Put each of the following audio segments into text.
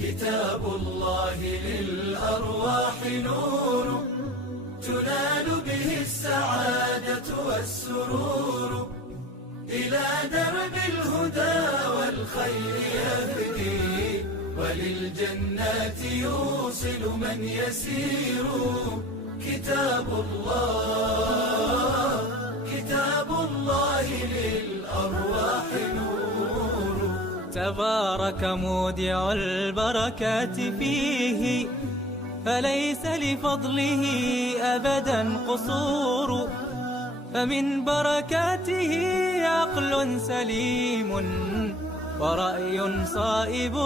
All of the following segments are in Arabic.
كتاب الله للأرواح نور، تنال به السعادة والسرور، إلى درب الهدى والخير يهدي، وللجنات يوصل من يسير. كتاب الله للأرواح نور. تبارك مودع البركات فيه، فليس لفضله أبدا قصور. فمن بركاته عقل سليم، ورأي صائب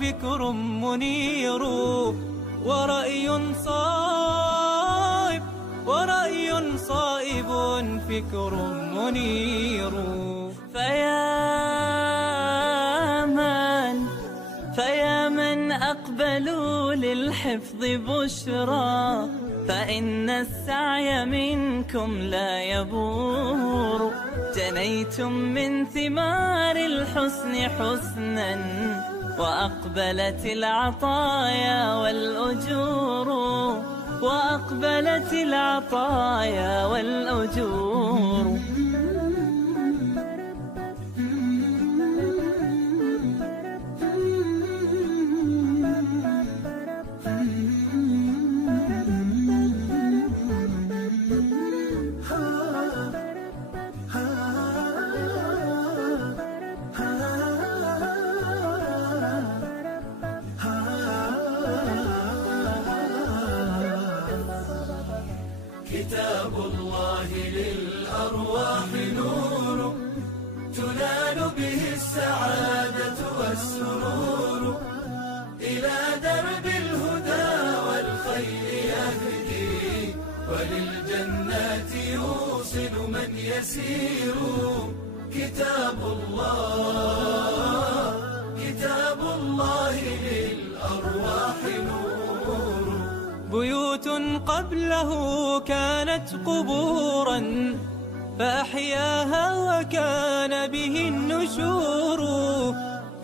فكر منير. ورأي صائب فكر منير. فيا من أقبلوا للحفظ بشرى، فإن السعي منكم لا يبور. جنيتم من ثمار الحسن حسنا، وأقبلت العطايا والأجور. وأقبلت العطايا والأجور. كتاب الله للأرواح نور، تنال به السعادة والسرور، إلى درب الهدى والخير يهدي، وللجنات يوصل من يسير. كتاب الله للأرواح نور. بيوت قبله كانت قبورا، فأحياها وكان به النشور.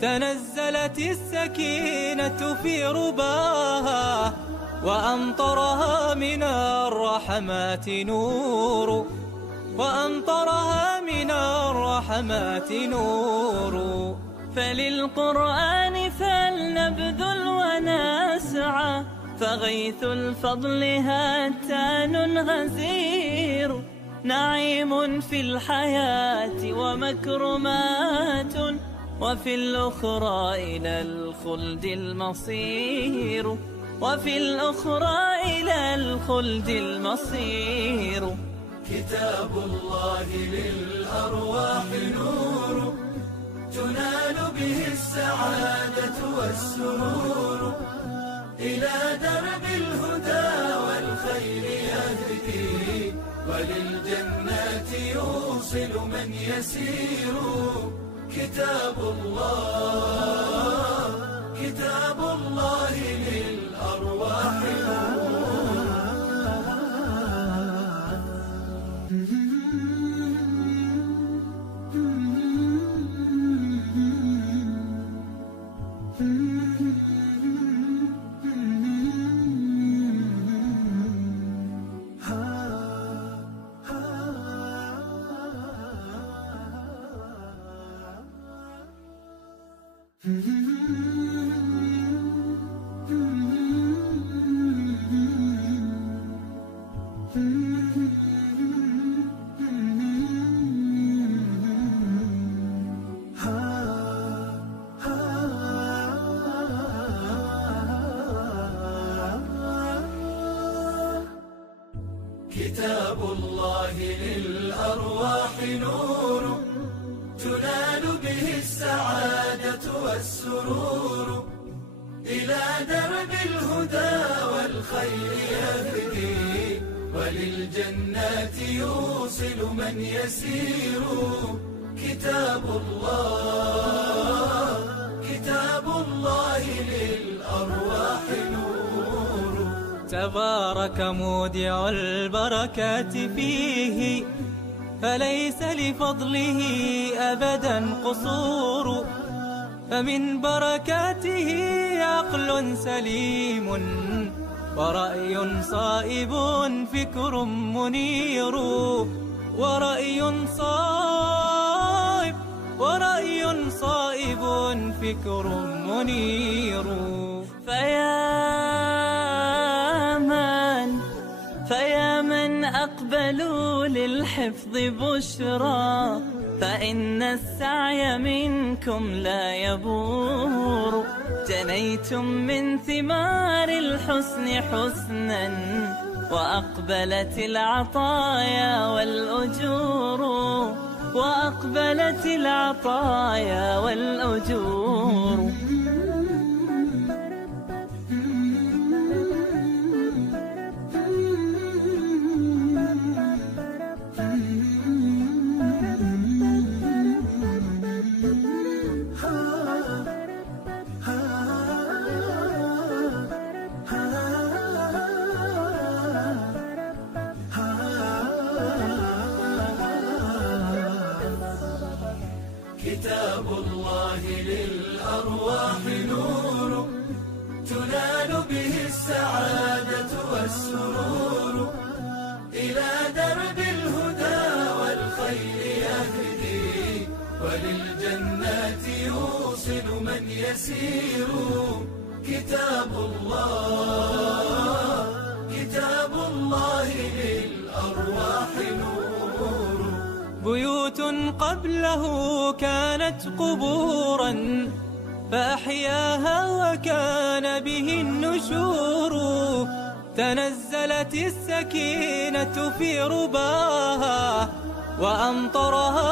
تنزلت السكينة في رباها، وأمطرها من الرحمات نور. وأمطرها من الرحمات نور. فللقرآن فلنبذل ونسعى، فغيث الفضل هاتان غزير. نعيم في الحياة ومكرمات، وفي الأخرى إلى الخلد المصير. وفي الأخرى إلى الخلد المصير. كتاب الله للأرواح نور، تنال به السعادة والسرور، إلى درب الهدى والخير يهدي، وللجنات يوصل من يسير. كتاب الله للأرواح نور. كتاب الله للأرواح نور، تنال به السعادة والسرور، إلى درب الهدى والخير يهدي، وللجنات يوصل من يسير. كتاب الله للأرواح نور. تبارك مودع البركات فيه، فليس لفضله أبدا قصور. فمن بركاته عقل سليم، ورأي صائب فكر منير. ورأي صائب فكر منير. فيا من أقبلوا للحفظ بشرى، فإن السعي منكم لا يبور. جنيتم من ثمار الحسن حسنا، وأقبلت العطايا والأجور. وأقبلت العطايا والأجور. كتاب الله للأرواح نور، تنال به السعادة والسرور. إلى درب الهدى والخير يهدي، وللجنات يوصل من يسير. كتاب الله للأرواح نور. بيوت قبله كانت قبورا، فأحياها وكان به النشور. تنزلت السكينة في رباها، وأمطرها